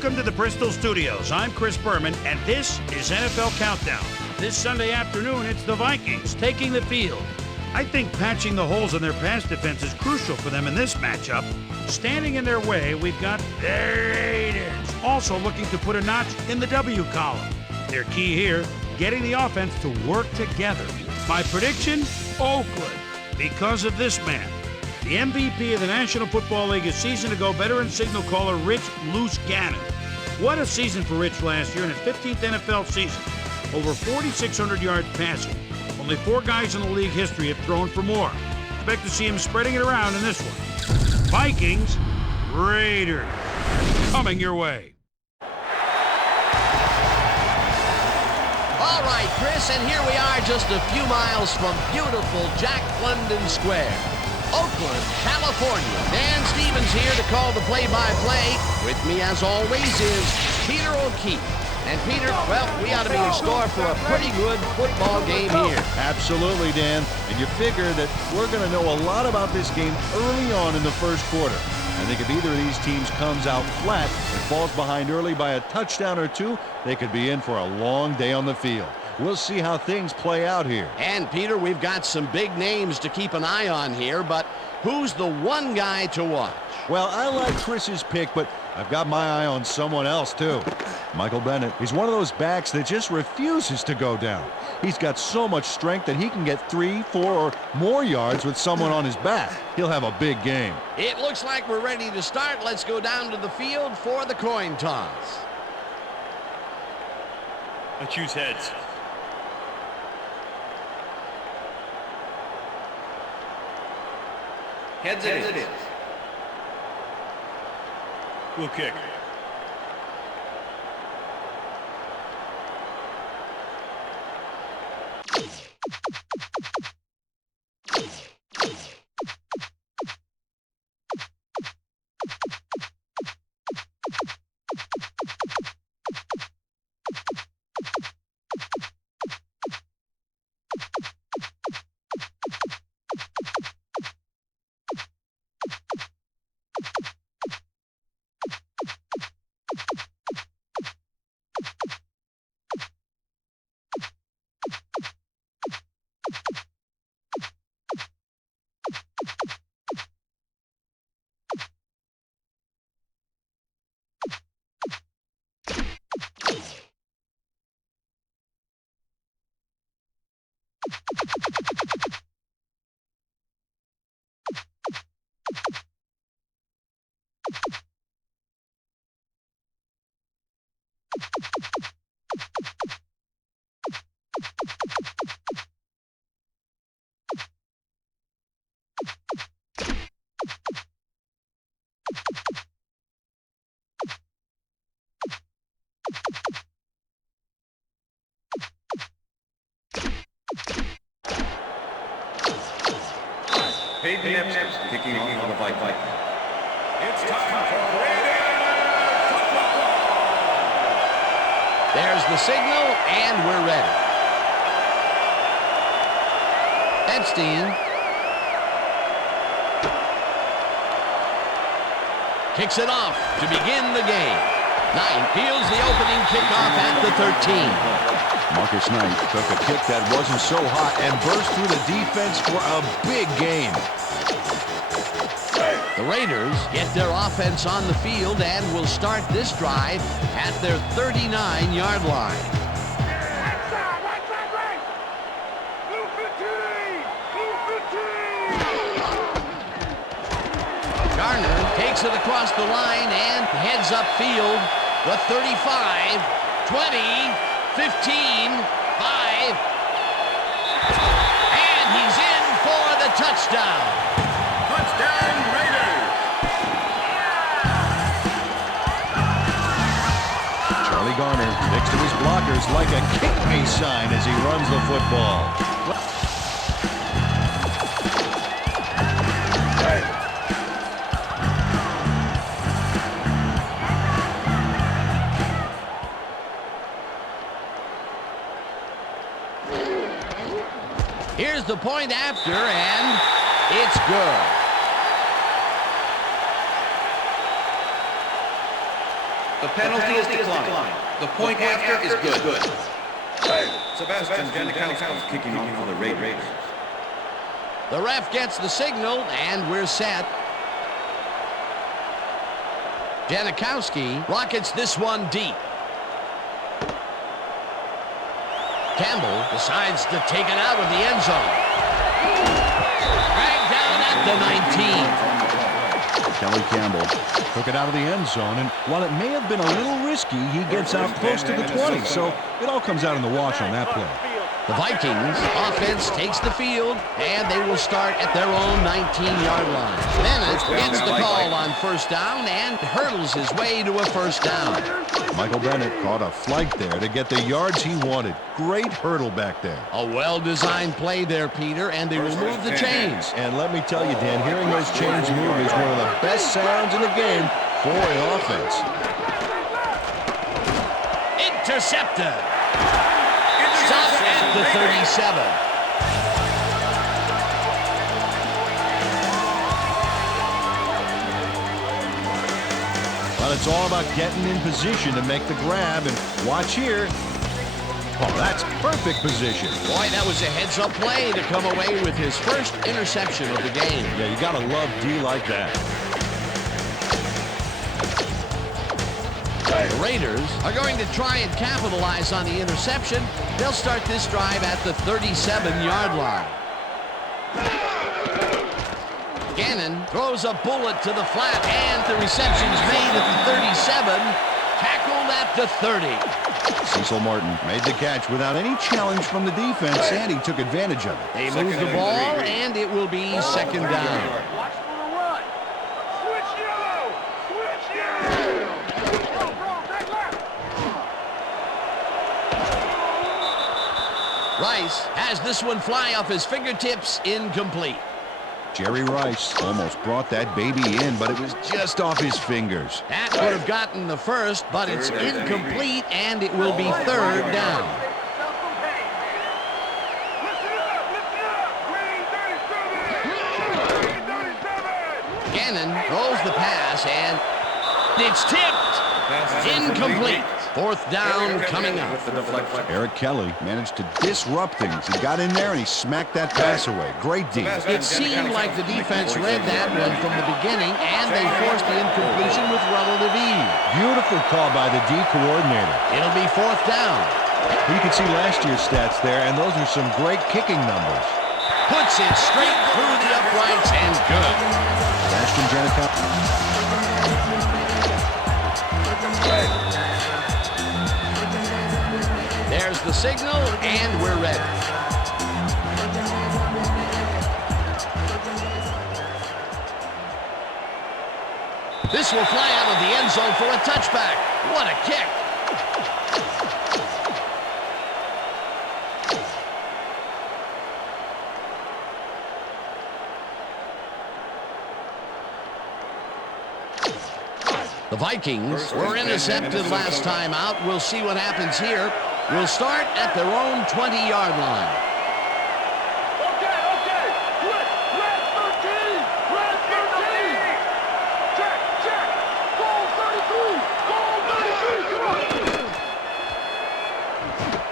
Welcome to the Bristol Studios. I'm Chris Berman, and this is NFL Countdown. This Sunday afternoon, it's the Vikings taking the field. I think patching the holes in their pass defense is crucial for them in this matchup. Standing in their way, we've got the Raiders, also looking to put a notch in the W column. Their key here, getting the offense to work together. My prediction, Oakland, because of this man. The MVP of the National Football League a season ago, veteran signal caller Rich Loose Gannon. What a season for Rich last year in his 15th NFL season. Over 4,600 yards passing. Only 4 guys in the league history have thrown for more. Expect to see him spreading it around in this one. Vikings, Raiders, coming your way. All right, Chris, and here we are just a few miles from beautiful Jack London Square, Oakland, California. Dan Stevens here to call the play-by-play. With me, as always, is Peter O'Keefe. And Peter, well, we ought to be in store for a pretty good football game here. Absolutely, Dan. And you figure that we're going to know a lot about this game early on in the first quarter. I think if either of these teams comes out flat and falls behind early by a touchdown or two, they could be in for a long day on the field. We'll see how things play out here. And, Peter, we've got some big names to keep an eye on here, but who's the one guy to watch? Well, I like Chris's pick, but I've got my eye on someone else, too. Michael Bennett. He's one of those backs that just refuses to go down. He's got so much strength that he can get 3, 4, or more yards with someone on his back. He'll have a big game. It looks like we're ready to start. Let's go down to the field for the coin toss. I choose heads. Heads it is. We'll kick. Peyton Epps kicking off the fight. It's time for Raider football. There's the signal, and we're ready. Epstein kicks it off to begin the game. Knight fields the opening kickoff at the 13. Marcus Knight took a kick that wasn't so hot and burst through the defense for a big gain. The Raiders get their offense on the field and will start this drive at their 39-yard line. Garner takes it across the line and heads upfield. The 35, 20, 15, 5. And he's in for the touchdown. Touchdown, Raiders. Charlie Garner next to his blockers like a kick me sign as he runs the football. Here's the point after, and it's good. The penalty is declined. The point after is good. Sebastian Janikowski kicking off for the Raiders. The ref gets the signal, and we're set. Janikowski rockets this one deep. Campbell decides to take it out of the end zone. Dragged down at the 19. Kelly Campbell took it out of the end zone, and while it may have been a little risky, he gets out close to the 20, so it all comes out in the wash on that play. The Vikings offense takes the field, and they will start at their own 19-yard line. Bennett gets the call on first down and hurdles his way to a first down. Michael Bennett caught a flight there to get the yards he wanted. Great hurdle back there. A well-designed play there, Peter, and they will move the chains. And let me tell you, Dan, hearing those chains move is one of the best sounds in the game for an offense. Intercepted. Stopped at the 37. Well, it's all about getting in position to make the grab, and watch here. Oh, that's perfect position. Boy, that was a heads-up play to come away with his first interception of the game. Yeah, you gotta love D like that. The Raiders are going to try and capitalize on the interception. They'll start this drive at the 37-yard line. Gannon throws a bullet to the flat, and the reception's made at the 37. Tackled at the 30. Cecil Martin made the catch without any challenge from the defense, and he took advantage of it. They move the ball, and it will be second down. Rice has this one fly off his fingertips, incomplete. Jerry Rice almost brought that baby in, but it was just off his fingers. That would have gotten the first, but it's incomplete, and it will be third down. Gannon throws the pass, and it's tipped. Incomplete. Fourth down coming up. Eric Kelly managed to disrupt things. He got in there and he smacked that pass away. Great D. It seemed like the defense read that one from the beginning, and they forced the incompletion with relative ease. Beautiful call by the D coordinator. It'll be fourth down. You can see last year's stats there, and those are some great kicking numbers. Puts it straight through the uprights, and good. Sebastian Janikowski. There's the signal, and we're ready. This will fly out of the end zone for a touchback. What a kick. The Vikings were intercepted last time out. We'll see what happens here. We'll start at their own 20-yard line. Red 13! Check! Goal 33! Come on!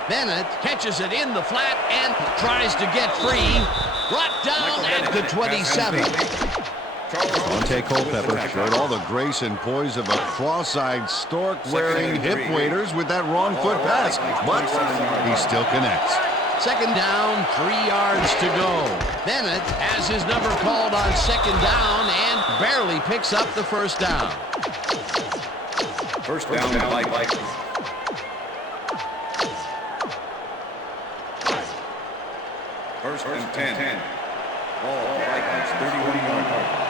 Bennett catches it in the flat and tries to get free. Brought down at the 27. Monte Culpepper showed all the grace and poise of a cross-eyed stork wearing hip waders with that wrong foot pass, but he still connects. Second down, 3 yards to go. Bennett has his number called on second down and barely picks up the first down. First down, Vikings. First and 10. Ball, Vikings, 31-yard line.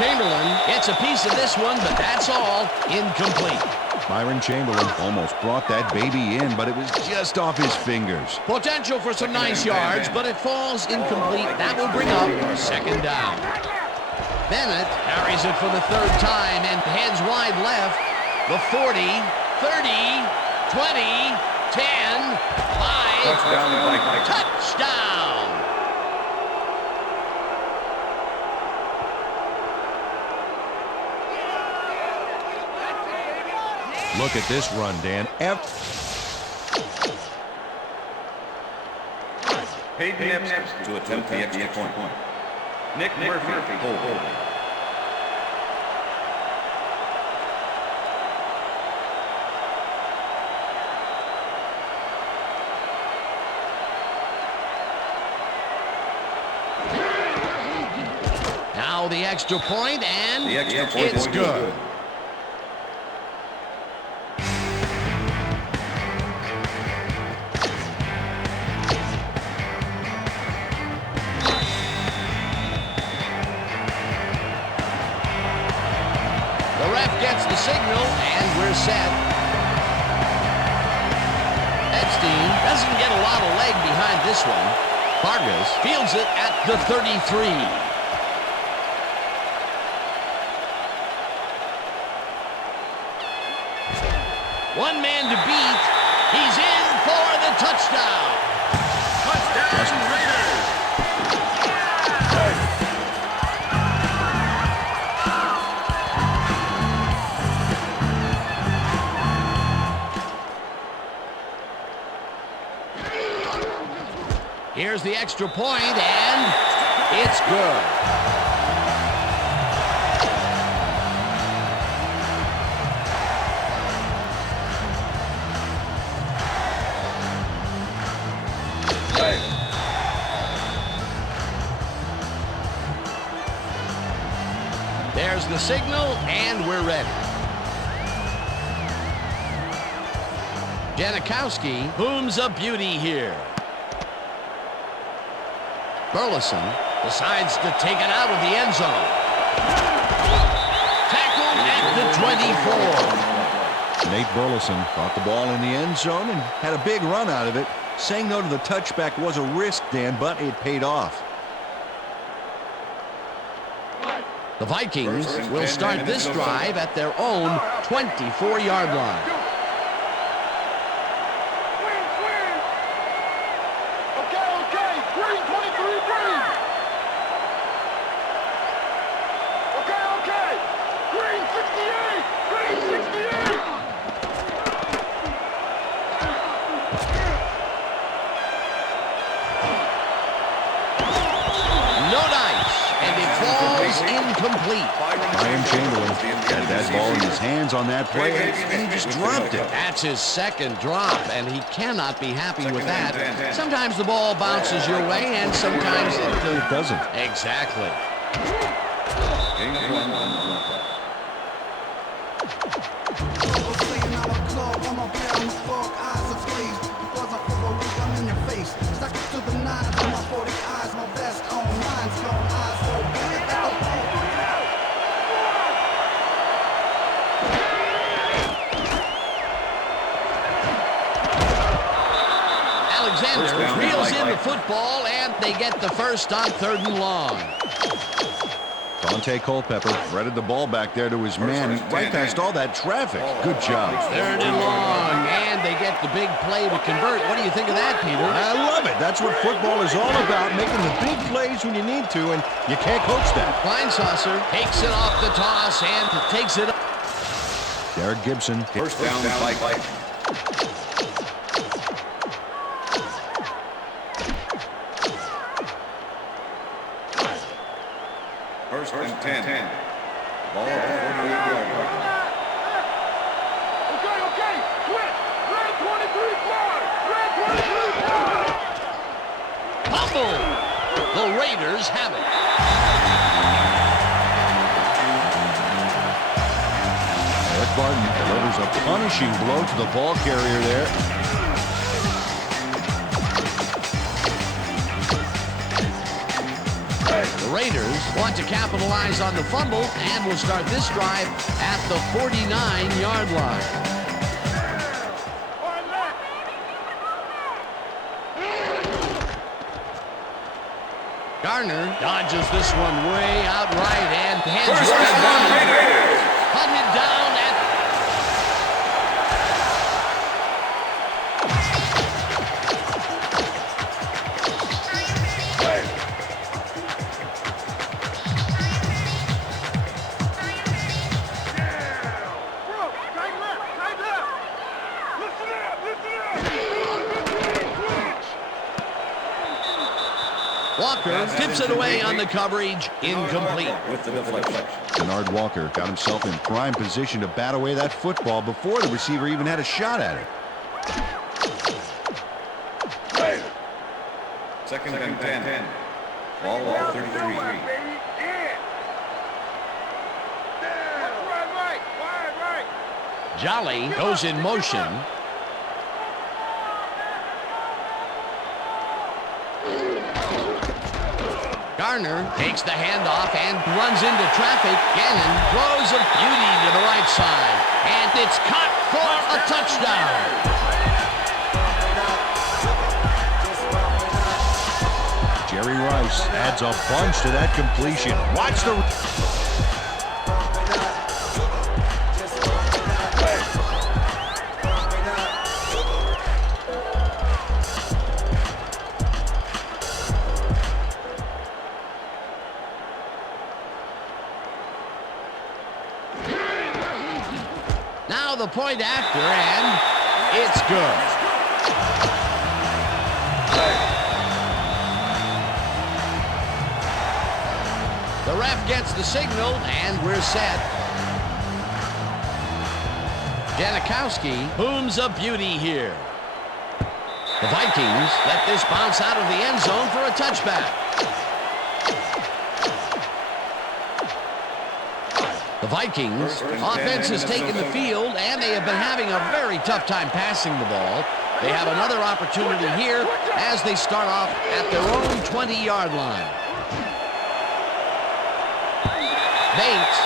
Chamberlain gets a piece of this one, but that's all. Incomplete. Byron Chamberlain almost brought that baby in, but it was just off his fingers. Potential for some nice yards, but it falls incomplete. That will bring up second down. Bennett carries it for the third time and heads wide left. The 40, 30, 20, 10, 5. Touchdown, Vikings. Touchdown. Look at this run, Dan. Hayden Epps to attempt the extra point. Nick Murphy, hold. Now the extra point, and The extra point it's is good. The ref gets the signal, and we're set. Epstein doesn't get a lot of leg behind this one. Vargas fields it at the 33. One man to beat. He's in for the touchdown. Touchdown, Raiders. Here's the extra point, and it's good. There's the signal, and we're ready. Janikowski booms a beauty here. Burleson decides to take it out of the end zone. Tackled at the 24. Nate Burleson caught the ball in the end zone and had a big run out of it. Saying no to the touchback was a risk, Dan, but it paid off. The Vikings will start this drive at their own 24-yard line. Swing. Okay. Green 23, green. Okay. Green 68. No dice, and it falls incomplete. Ryan Chamberlain had that ball in his hands on that play, and he just dropped it. That's his second drop, and he cannot be happy with that. Sometimes the ball bounces your way, and sometimes It doesn't. Exactly. Alexander reels in the football, and they get the first on 3rd and long. Dante Culpepper threaded the ball back there to his man right past all that traffic. Good job. 3rd and long, and they get the big play to convert. What do you think of that, Peter? I love it. That's what football is all about, making the big plays when you need to, and you can't coach that. Kleinsasser takes it off the toss and takes it up. Derek Gibson. First down, Vikings. First and 10. Ball at the 48-yard line. Okay. Switch. Red 23, fly. Fumble! The Raiders have it. Eric Barton delivers a punishing blow to the ball carrier there. The Raiders want to capitalize on the fumble and will start this drive at the 49-yard line. Garner dodges this one way out right and hands First right and 1, Raiders. hunted down at Tight left. tips it away on the coverage, incomplete. With the deflection. Bernard Walker got himself in prime position to bat away that football before the receiver even had a shot at it. Second and 10. Ball 33. Jolly goes in motion. Garner takes the handoff and runs into traffic. Gannon throws a beauty to the right side. And it's caught for a touchdown. Jerry Rice adds a bunch to that completion. Watch the... Now the point after, and it's good. The ref gets the signal, and we're set. Janikowski booms a beauty here. The Vikings let this bounce out of the end zone for a touchback. The Vikings offense has taken the field, and they have been having a very tough time passing the ball. They have another opportunity here as they start off at their own 20-yard line. Bates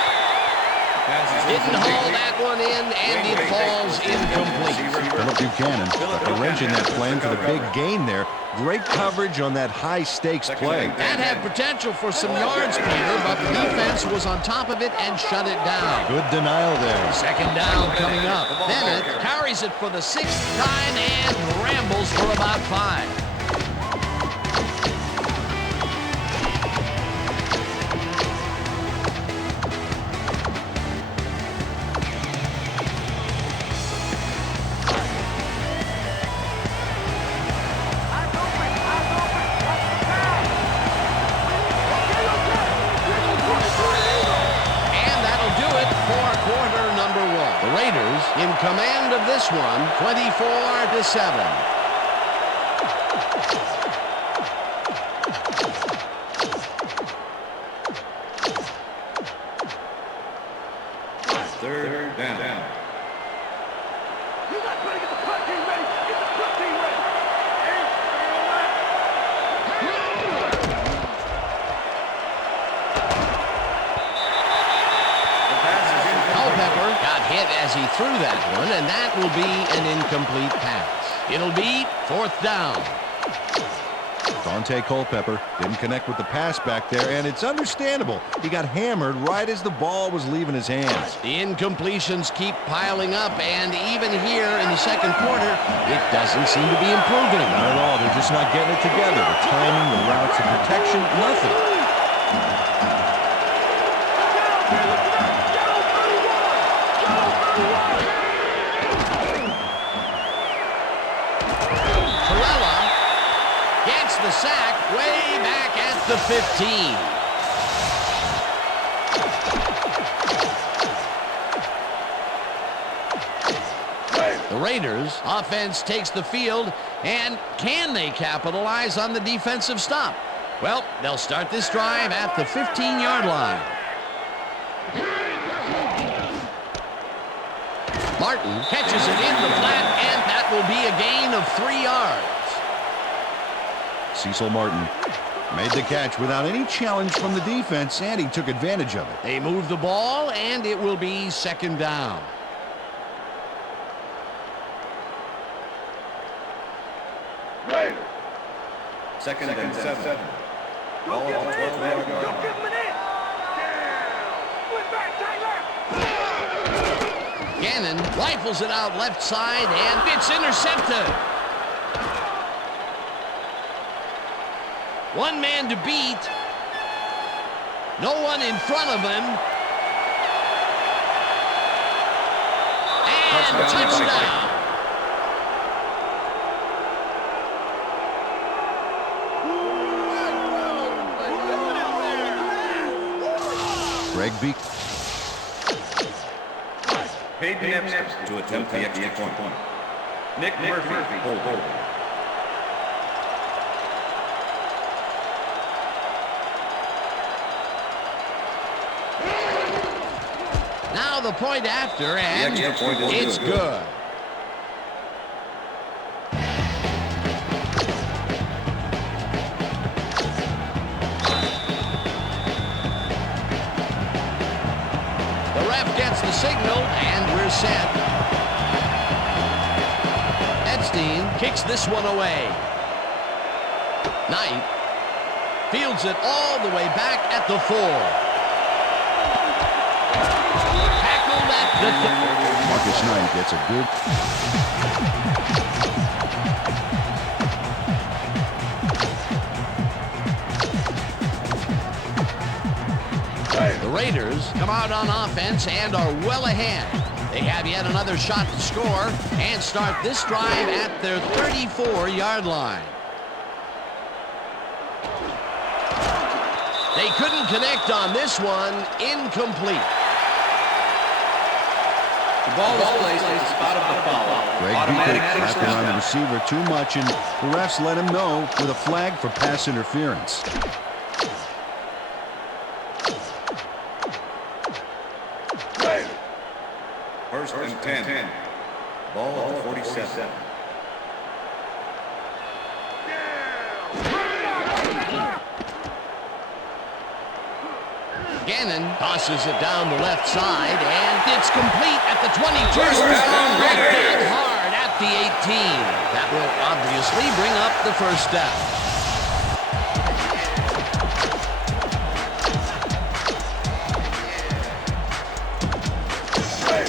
didn't haul that one in, and it falls incomplete. Phillip Buchanan got the wrench in that plane for the big gain there. Great coverage on that high-stakes play. That had potential for some yards, Peter, but the defense was on top of it and shut it down. Good denial there. Second down coming up. Bennett carries it for the 6th time and rambles for about 5. In command of this one, 24-7. Third down. You guys better get the punt team ready. Get the punt team ready. Culpepper got hit as he threw that one, and that will be an incomplete pass. It'll be 4th down. Dante Culpepper didn't connect with the pass back there, and it's understandable. He got hammered right as the ball was leaving his hands. The incompletions keep piling up, and even here in the second quarter, it doesn't seem to be improving. Not at all. They're just not getting it together. The timing, the routes, the protection, nothing. The sack way back at the 15. The Raiders offense takes the field, and can they capitalize on the defensive stop? Well, they'll start this drive at the 15-yard line. Martin catches it in the flat, and that will be a gain of 3 yards. Cecil Martin made the catch without any challenge from the defense, and he took advantage of it. They move the ball, and it will be 2nd down. Second and 7. Ball at the 12-yard line. Don't give him an inch. Flip back, tight left. Gannon rifles it out left side, and it's intercepted. One man to beat. No one in front of him. And touchdown. Greg Beek. Peyton Epstein to attempt the extra point. Nick Murphy, hold. Now the point after, and The extra point is it's good. The ref gets the signal, and we're set. Epstein kicks this one away. Knight fields it all the way back at the 4. Tackled at the Marcus Knight gets a good... The Raiders come out on offense and are well ahead. They have yet another shot to score and start this drive at their 34-yard line. They couldn't connect on this one. Incomplete. The ball is placed at the spot of the foul. Greg Automatic Beek first wrapped around the down. receiver too much, and the refs let him know with a flag for pass interference. First and 10. Ball at the 47. Gannon tosses it down the left side, and it's complete at the 22. First down, Knocked Raiders. down hard at the 18. That will obviously bring up the first down.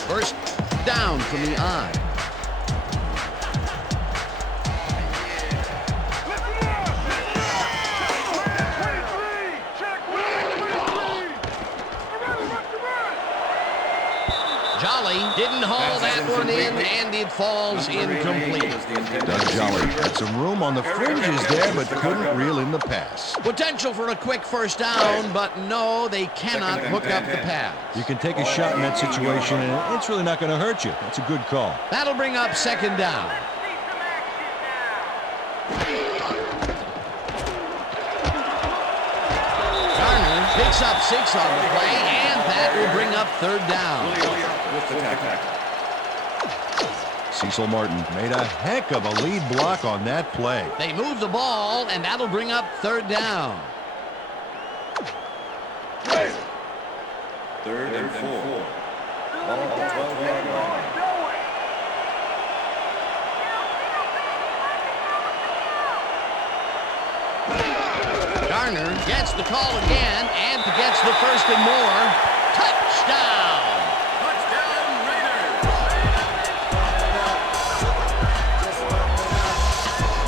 First down from the eye. Jolly didn't haul that one in, and it falls incomplete. Doug Jolly had some room on the fringes there, but couldn't reel in the pass. Potential for a quick first down, but no, they cannot hook up the pass. You can take a shot in that situation, and it's really not going to hurt you. That's a good call. That'll bring up second down. Garner picks up 6 on the play, and that will bring up third down. With the tackle. Cecil Martin made a heck of a lead block on that play. They move the ball, and that'll bring up third down. Third and 4. Ball at the 12-yard line. Garner gets the call again and gets the first and more. Touchdown! Touchdown, Raiders!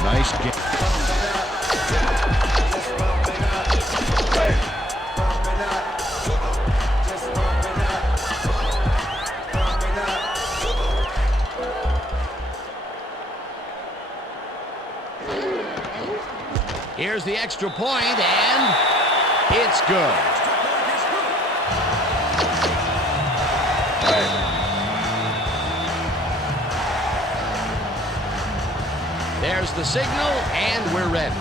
Nice game. Here's the extra point, and it's good. There's the signal, and we're ready.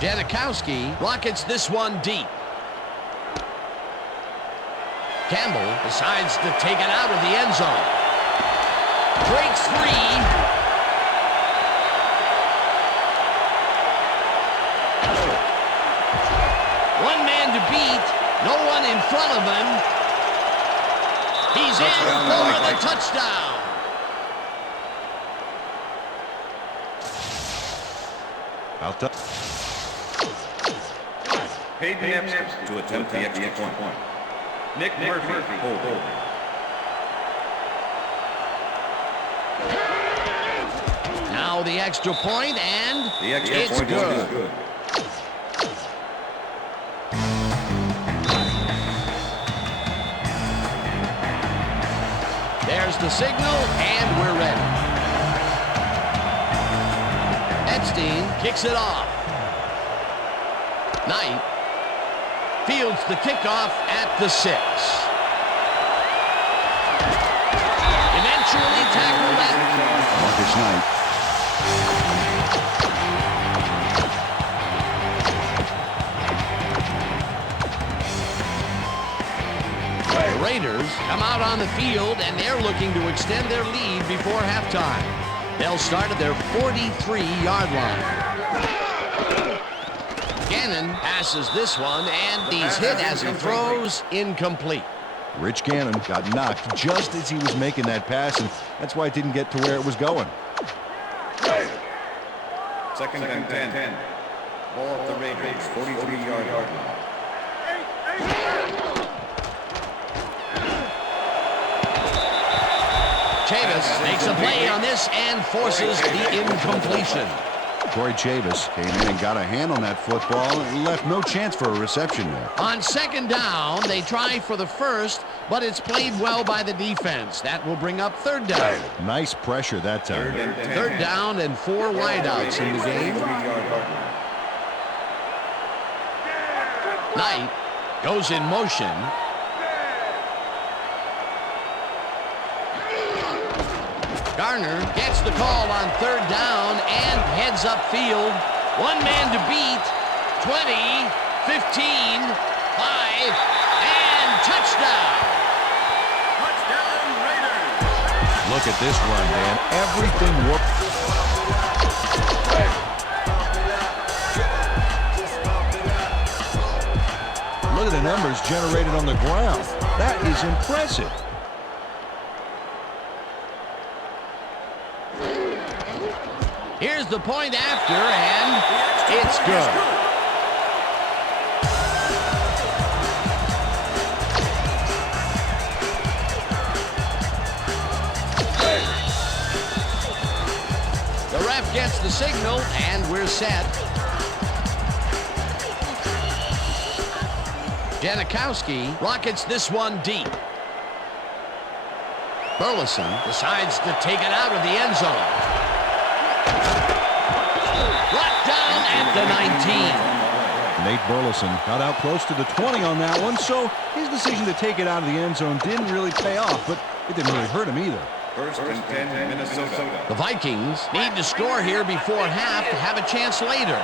Janikowski rockets this one deep. Campbell decides to take it out of the end zone. Breaks free. One man to beat, no one in front of him. He's in for the touchdown. Out to Peyton Epstein to attempt the extra point. Nick Murphy, hold. Now the extra point, and The extra it's point good. is good. There's the signal, and we're ready. Epstein kicks it off. Knight fields the kickoff at the 6. Eventually tackled at Marcus Knight. The Raiders come out on the field, and they're looking to extend their lead before halftime. They'll start at their 43-yard line. Gannon passes this one, and he's hit as he throws, incomplete. Rich Gannon got knocked just as he was making that pass, and that's why it didn't get to where it was going. Second and 10. Ball at the Raiders, 43-yard line. Chavis makes a play on this and forces the incompletion. Corey Chavis came in and got a hand on that football and left no chance for a reception there. On second down, they try for the first, but it's played well by the defense. That will bring up third down. Nice pressure that time. Third down and 4 wideouts in the game. Knight goes in motion. Garner gets the call on third down and heads upfield. One man to beat. 20, 15, 5, and touchdown. Touchdown Raiders. Look at this run, man. Everything worked. Look at the numbers generated on the ground. That is impressive. Here's the point after, and it's good. The ref gets the signal, and we're set. Janikowski rockets this one deep. Burleson decides to take it out of the end zone. Brought down at the 19. Nate Burleson got out close to the 20 on that one, so his decision to take it out of the end zone didn't really pay off, but it didn't really hurt him either. First and 10, Minnesota. The Vikings need to score here before half to have a chance later.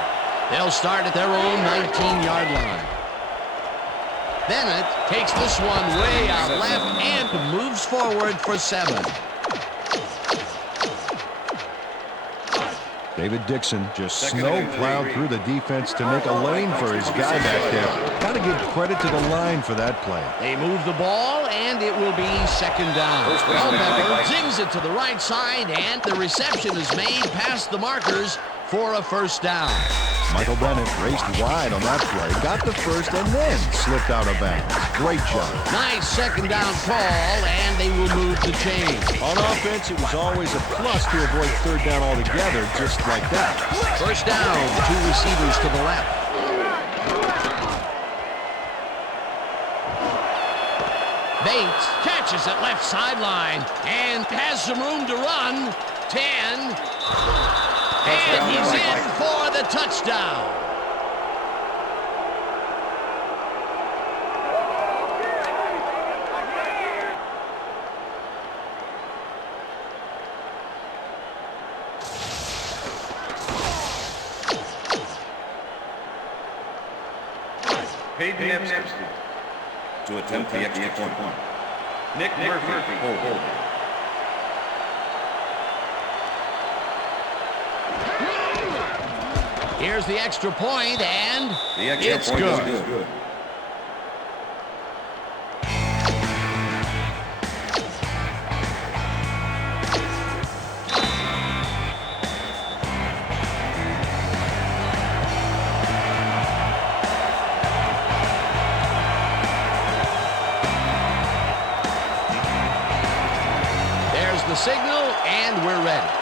They'll start at their own 19-yard line. Bennett takes this one way out left and moves forward for 7. David Dixon just snow-plowed through the defense to make a lane for his guy back there. Got to give credit to the line for that play. They move the ball, and it will be second down. Culpepper zings it to the right side, and the reception is made past the markers for a first down. Michael Bennett raced wide on that play, got the first, and then slipped out of bounds. Great job. Nice second down call, and they will move the chains. On offense, it was always a plus to avoid third down altogether, just like that. First down, 2 receivers to the left. Bates catches it left sideline and has some room to run. 10. And he's in for the touchdown. Peyton Epstein to attempt the extra point. Nick Murphy, hold. Here's the extra point, and it's point good. is good. There's the signal, and we're ready.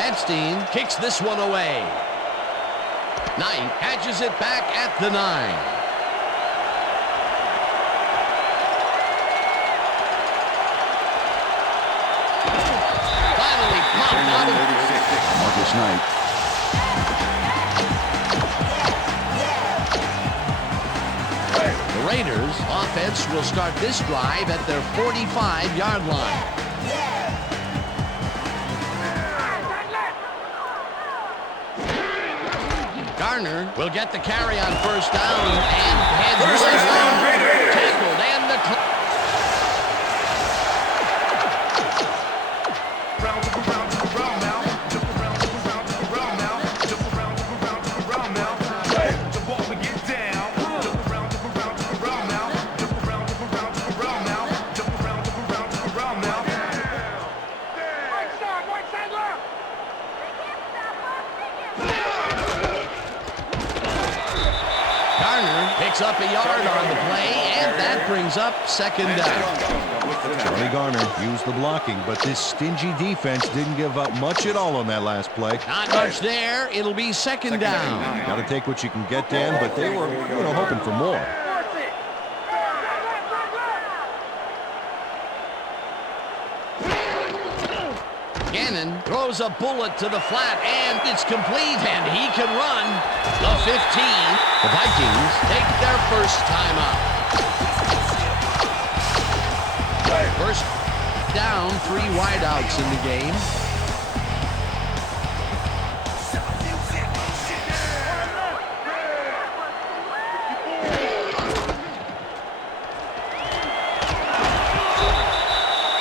Epstein kicks this one away. Knight catches it back at the 9. Finally popped out of Marcus Knight. The Raiders offense will start this drive at their 45-yard line. Garner will get the carry on first down and heads tackled and the picks up a yard on the play, and that brings up second down. Charlie Garner used the blocking, but this stingy defense didn't give up much at all on that last play. Not much there. It'll be second down. Got to take what you can get, Dan, but they were, hoping for more. Gannon throws a bullet to the flat, and it's complete, and he can run. The 15. The Vikings take their first timeout. First down, 3 wideouts in the game.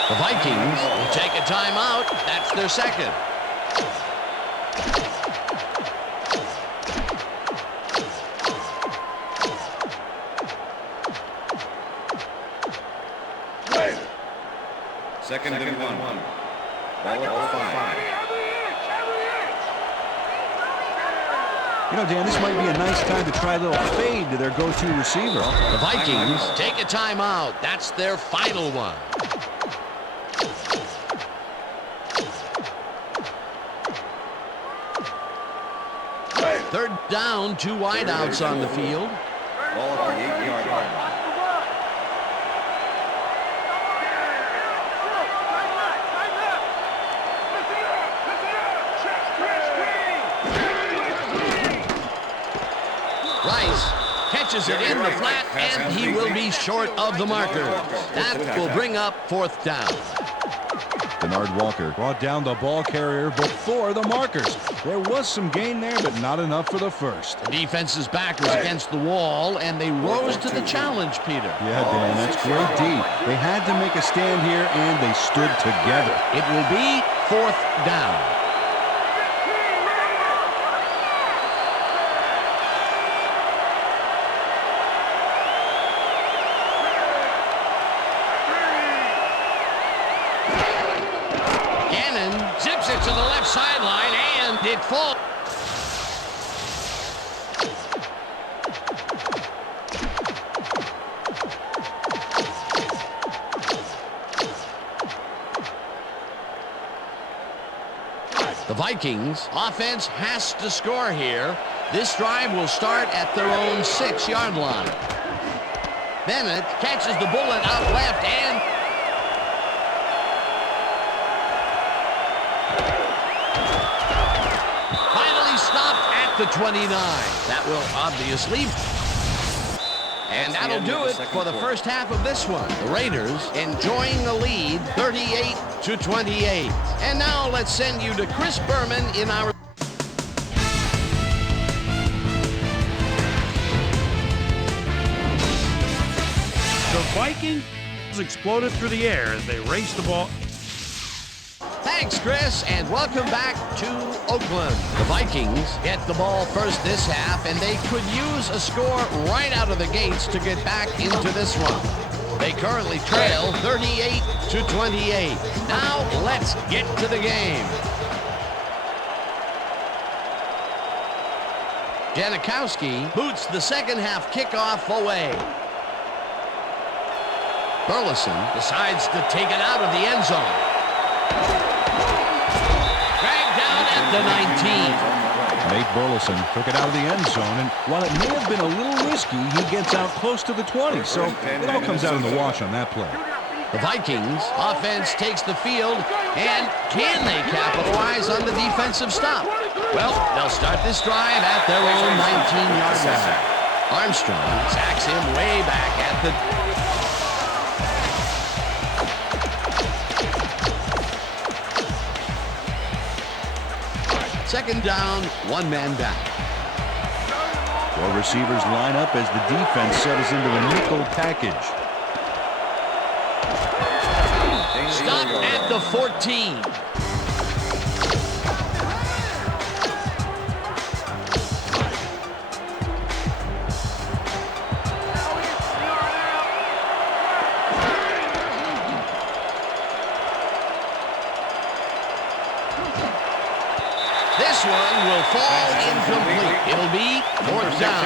The Vikings will take a timeout. That's their second. Second and 1. Ball at 5. Dan, this might be a nice time to try a little fade to their go-to receiver. The Vikings take a timeout. That's their final one. Third down, 2 wideouts on the field. Ball at the 8-yard line. Rice catches it in the flat, and he will be short of the marker. That will bring up fourth down. Denard Walker brought down the ball carrier before the markers. There was some gain there, but not enough for the first. The defense's back was against the wall, and they rose to the challenge, Peter. Yeah, Dan, that's great D. They had to make a stand here, and they stood together. It will be fourth down. Zips it to the left sideline, and it falls. The Vikings offense has to score here. This drive will start at their own 6-yard line. Bennett catches the bullet out left, and the 29. That will obviously. And that'll do it for the first half of this one. The Raiders enjoying the lead 38-28. And now let's send you to Chris Berman in our The Vikings exploded through the air as they raced the ball. Thanks, Chris, and welcome back to Oakland. The Vikings get the ball first this half, and they could use a score right out of the gates to get back into this one. They currently trail 38-28. Now let's get to the game. Janikowski boots the second half kickoff away. Burleson decides to take it out of the end zone. The 19. Nate Burleson took it out of the end zone, and while it may have been a little risky, he gets out close to the 20, so it all comes out in the wash on that play. The Vikings offense takes the field, and can they capitalize on the defensive stop? Well, they'll start this drive at their own 19-yard line. Armstrong sacks him way back at the... Second down, one man back. Four receivers line up as the defense settles into a nickel package. Stop at the 14. This one will fall incomplete. It'll be fourth down.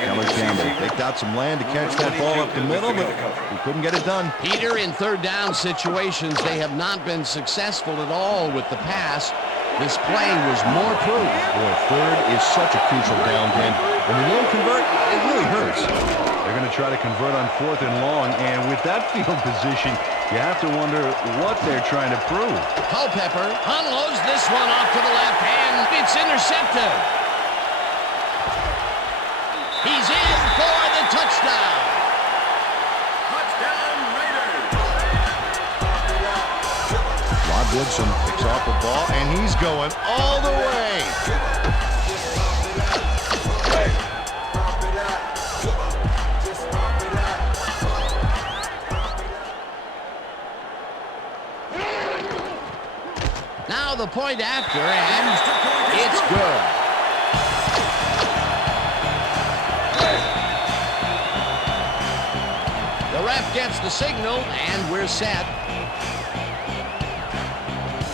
Kelly Campbell picked out some land to catch that ball up the middle, but he couldn't get it done. Peter, in third down situations, they have not been successful at all with the pass. This play was more proof. Boy, third is such a crucial down, Ken. When you don't convert, it really hurts. They're going to try to convert on fourth and long, and with that field position, you have to wonder what they're trying to prove. Culpepper unloads this one off to the left, and it's intercepted. He's in for the touchdown. Touchdown Raiders. Rod Woodson picks off the ball, and he's going all the way. Now the point after, and it's good. The ref gets the signal, and we're set.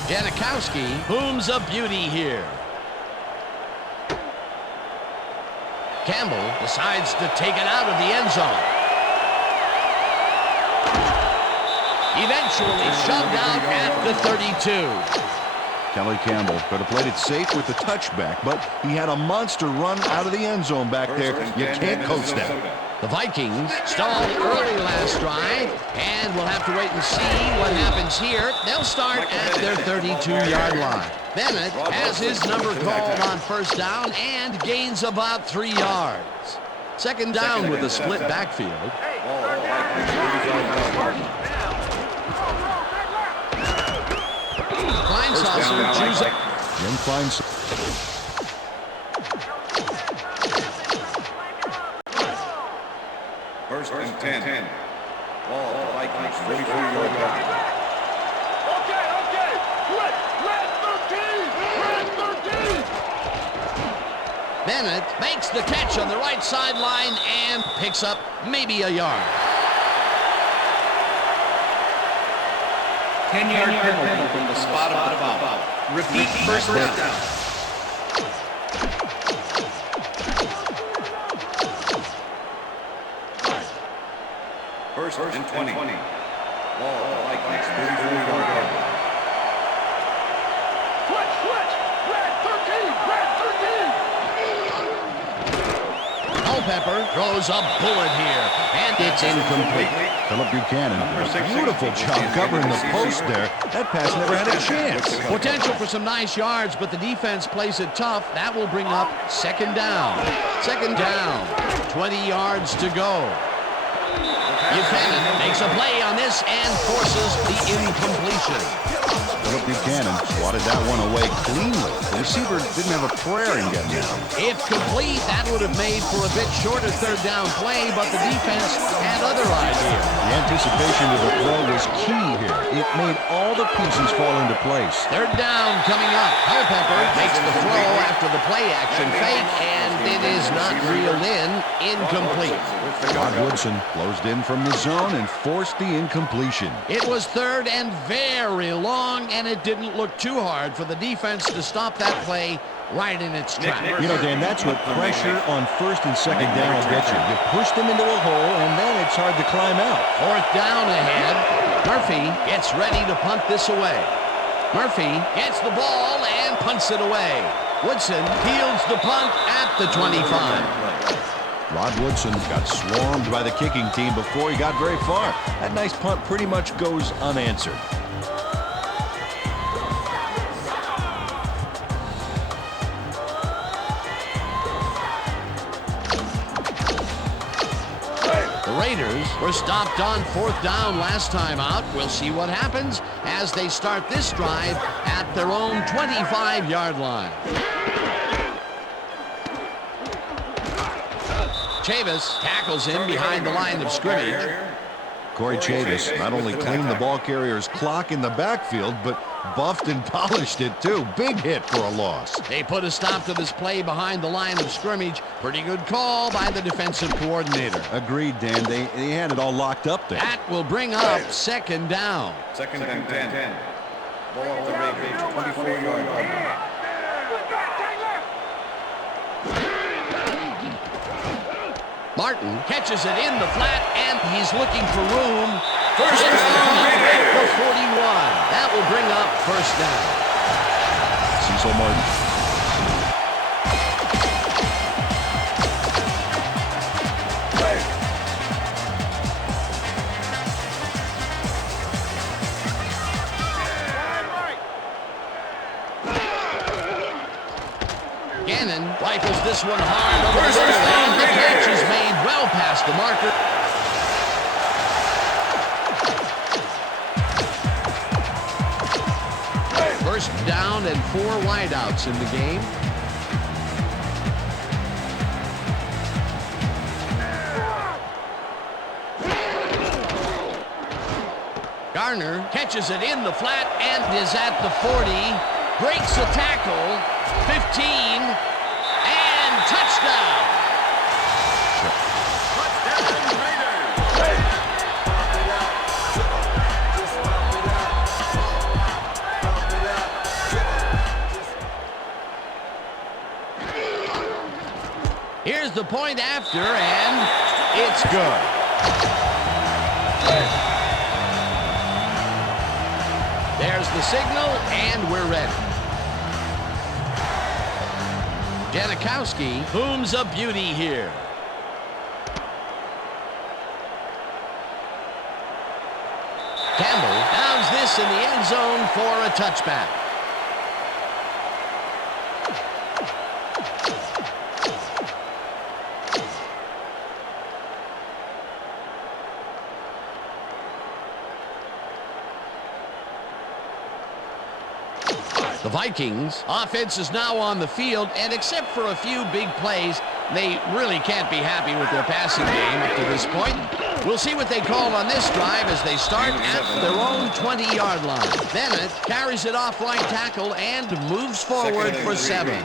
Janikowski booms a beauty here. Campbell decides to take it out of the end zone. Eventually shoved out at the 32. Kelly Campbell could have played it safe with the touchback, but he had a monster run out of the end zone back there. You can't coach that. The Vikings stalled early last drive, and we'll have to wait and see what happens here. They'll start at their 32-yard line. Bennett has his number called on first down and gains about 3 yards. Second down with a split backfield. Kleinsasser chooses. Jim Kleins. First and 10. Ball, Vikings, 44-yard line. Okay. Red 13. Bennett makes the catch on the right sideline and picks up maybe a yard. 10-yard penalty from the spot of the foul. Repeat first down. First and 20. Ball, Vikings, 34-yard line. Switch. Red 13. Culpepper throws a bullet here, and it's incomplete. Philip Buchanan, beautiful job covering the post there. That pass never had a chance. Potential for some nice yards, but the defense plays it tough. That will bring up second down. 20 yards to go. Buchanan makes a play on this and forces the incompletion. Philip Buchanan swatted that one away cleanly. The receiver didn't have a prayer in getting down. If complete, that would have made for a bit shorter third down play, but the defense had other ideas. The anticipation of the throw was key here. It made all the pieces fall into place. Third down coming up. Culpepper makes the throw after the play action fake, and it is not reeled in. Incomplete. Rod Woodson closed in from the zone and forced the incompletion. It was third and very long, and it didn't look too hard for the defense to stop that play right in its tracks. You know, Dan, that's what pressure on first and second down will get you. You push them into a hole, and then it's hard to climb out. Fourth down ahead. Murphy gets ready to punt this away. Murphy gets the ball and punts it away. Woodson fields the punt at the 25. Rod Woodson got swarmed by the kicking team before he got very far. That nice punt pretty much goes unanswered. Raiders were stopped on 4th down last time out. We'll see what happens as they start this drive at their own 25-yard line. Chavis tackles him behind the line of scrimmage. Corey Chavis not only cleaned the ball carrier's clock in the backfield, but buffed and polished it too. Big hit for a loss. They put a stop to this play behind the line of scrimmage. Pretty good call by the defensive coordinator. Agreed, Dan. They had it all locked up there. That will bring up 2nd down. 2nd and 10. Ball at the Raiders, 24-yard line. Martin catches it in the flat, and he's looking for room. First down, Raiders. The 41. That will bring up 1st down. Cecil Martin. Gannon rifles this one hard over the middle, and the catch is made well past the marker. First down and 4 wideouts in the game. Garner catches it in the flat and is at the 40. Breaks a tackle. 15 and touchdown. Here's the point after, and it's good. There's the signal, and we're ready. Janikowski booms a beauty here. Campbell downs this in the end zone for a touchback. The Vikings offense is now on the field, and except for a few big plays, they really can't be happy with their passing game up to this point. We'll see what they call on this drive as they start at their own 20-yard line. Bennett carries it off right tackle and moves forward for 7.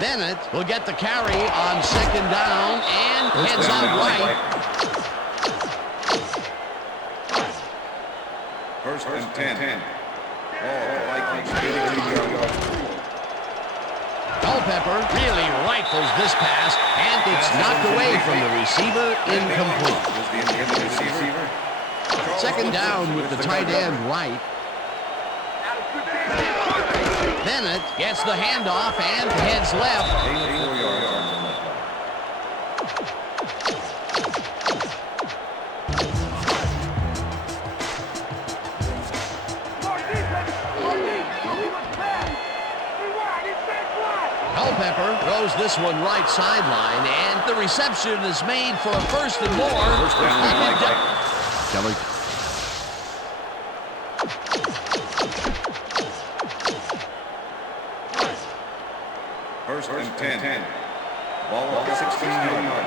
Bennett will get the carry on 2nd down and heads out right. First and 10. Vikings 82-yard. Culpepper really rifles this pass, and it's knocked away from the receiver, incomplete. 2nd down with the tight end right. Bennett gets the handoff and heads left. Culpepper throws this one right sideline, and the reception is made for a 1st and more. Kelly. First and 10. Ball at the 16-yard line.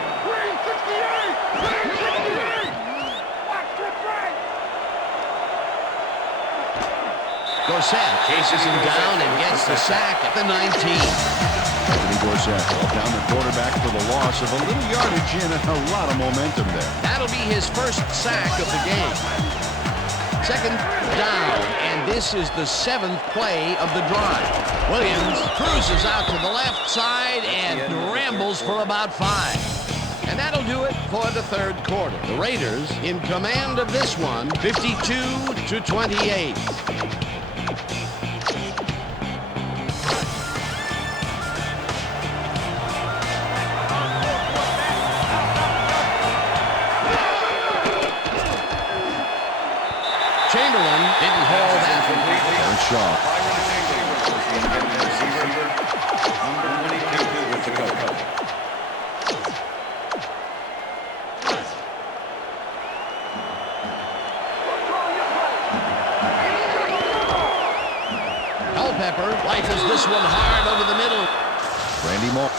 Dorsett chases him down and gets the sack at the 19. Dorsett down the quarterback for the loss of a little yardage and a lot of momentum there. That'll be his 1st sack of the game. 2nd down, and this is the 7th play of the drive. Williams cruises out to the left side and rambles for about 5. And that'll do it for the 3rd quarter. The Raiders in command of this one, 52-28. Chamberlain didn't haul that completely. Aaron Shaw. Drives this one hard over the middle. Randy Moss.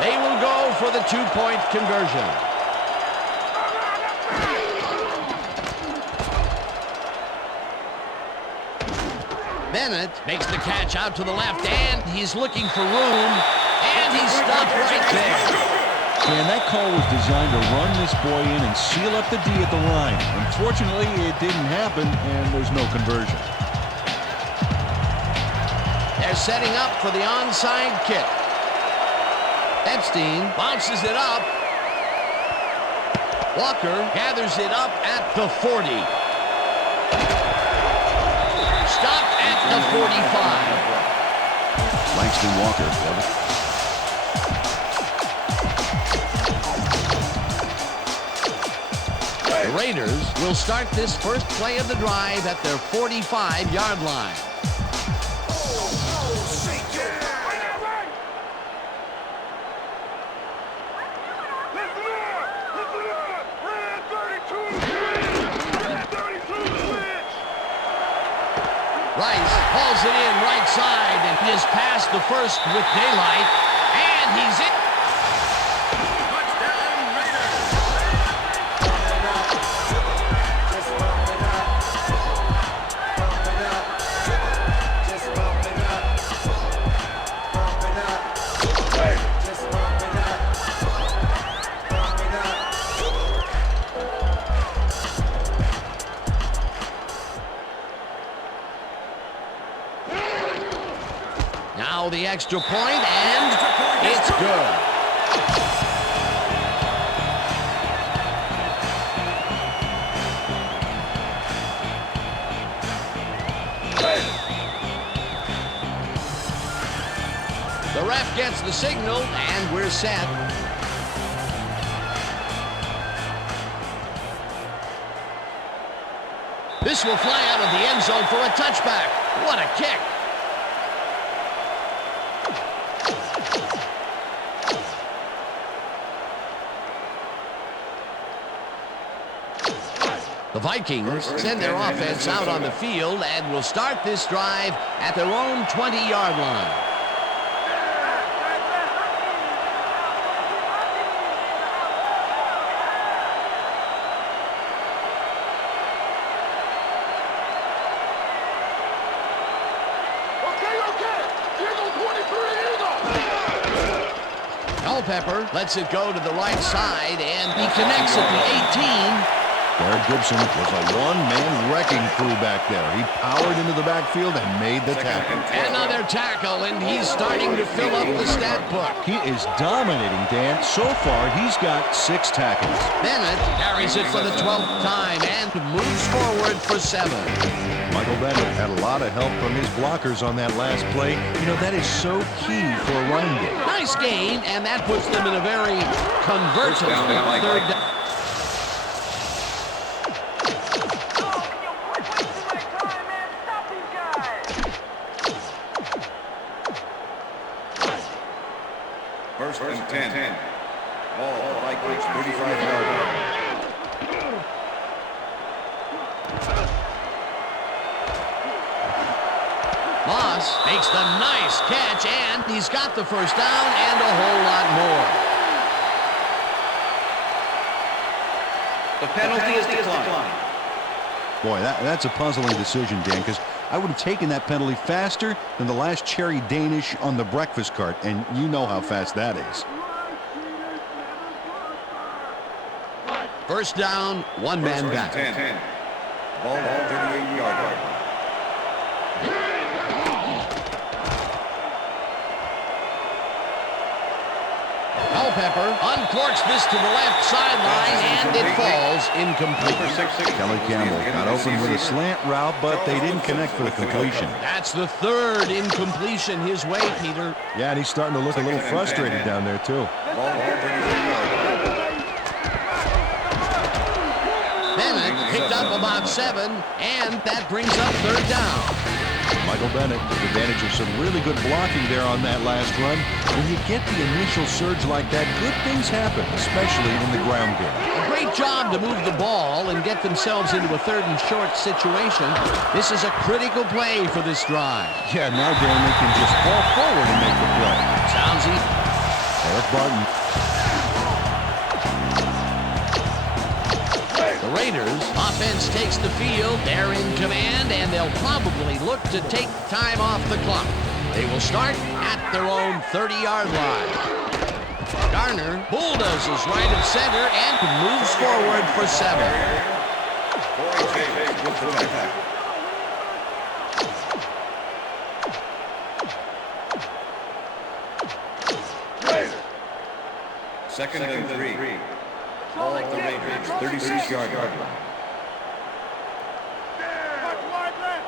They will go for the two-point conversion. Bennett makes the catch out to the left, and he's looking for room, and he's stopped right there. Dan, that call was designed to run this boy in and seal up the D at the line. Unfortunately, it didn't happen, and there's no conversion. They're setting up for the onside kick. Epstein bounces it up. Walker gathers it up at the 40. Stopped at the 45. Langston Walker. The Raiders will start this first play of the drive at their 45-yard line. Rice hauls it in right side, and he has passed the first with daylight, and he's in. Touchdown, Raiders! Now the extra point, and it's good. The ref gets the signal, and we're set. This will fly out of the end zone for a touchback. What a kick. The Vikings send their offense out on the field and will start this drive at their own 20-yard line. Culpepper lets it go to the right side, and he connects at the 18. Derek Gibson was a one-man wrecking crew back there. He powered into the backfield and made the tackle. Another tackle, and he's starting to fill up the stat book. He is dominating, Dan. So far, he's got 6 tackles. Bennett carries it for the 12th time and moves forward for 7. Michael Bennett had a lot of help from his blockers on that last play. You know, that is so key for a running game. Nice gain, and that puts them in a very convertible third down. First and 10. Ball, Vikings, 35-yard line. Moss makes the nice catch, and he's got the first down and a whole lot more. The penalty is declined. Boy, that's a puzzling decision, Dan, because I would have taken that penalty faster than the last cherry Danish on the breakfast cart, and you know how fast that is. First down, one man back. 10. Ball, 38-yard line. Culpepper uncorks this to the left sideline, and it falls incomplete. Kelly Campbell got open with a slant route, but they didn't connect for the completion. That's the third incompletion his way, Peter. Yeah, and he's starting to look a little frustrated down there, too. Bennett picked up about 7, and that brings up third down. Michael Bennett took advantage of some really good blocking there on that last run. When you get the initial surge like that, good things happen, especially in the ground game. A great job to move the ball and get themselves into a 3rd and short situation. This is a critical play for this drive. Yeah, now Dan, they can just fall forward and make the play. Sounds easy. Eric Barton. The Raiders offense takes the field. They're in command, and they'll probably look to take time off the clock. They will start at their own 30-yard line. Garner bulldozes right of center and moves forward for 7. Second and 3. Ball at the Raiders, 36-yard line. Wide left.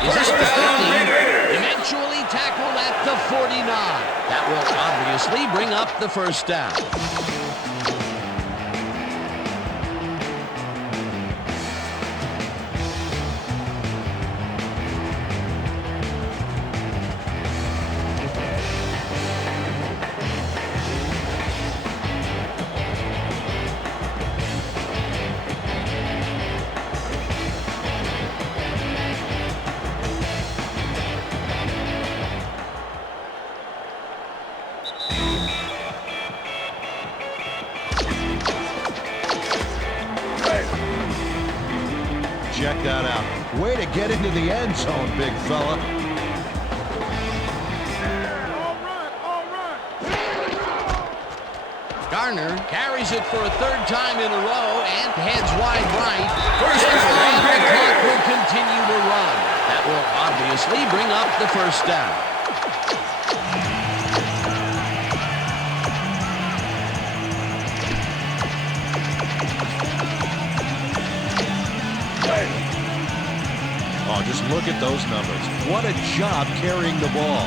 Is at the 50, eventually tackled at the 49. That will obviously bring up the first down. Check that out. Way to get into the end zone, big fella. All run. Garner carries it for a 3rd time in a row and heads wide right. And the clock will continue to run. That will obviously bring up the first down. Oh, just look at those numbers. What a job carrying the ball.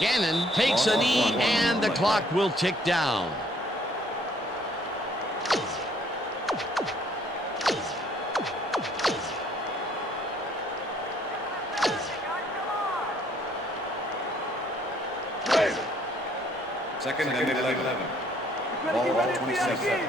Gannon takes a knee and the clock will tick down. Second and 11. Ball at 27.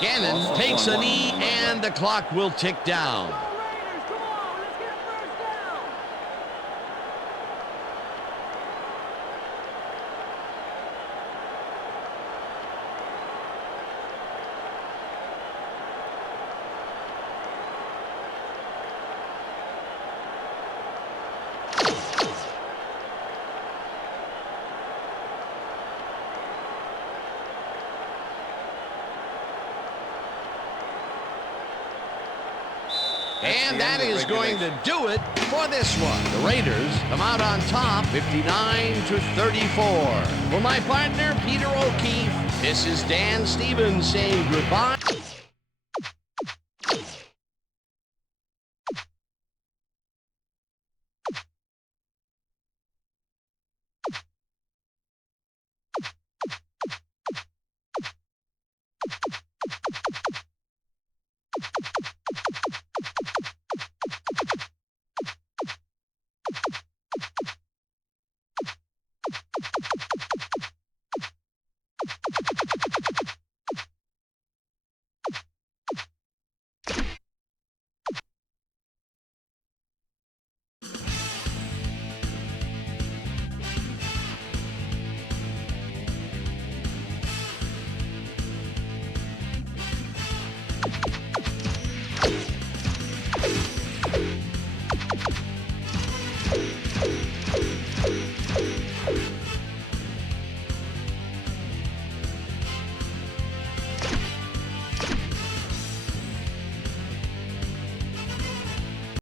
Gannon takes a knee and the clock will tick down. And that is going to do it for this one. The Raiders come out on top, 59-34. For my partner, Peter O'Keefe, this is Dan Stevens saying goodbye.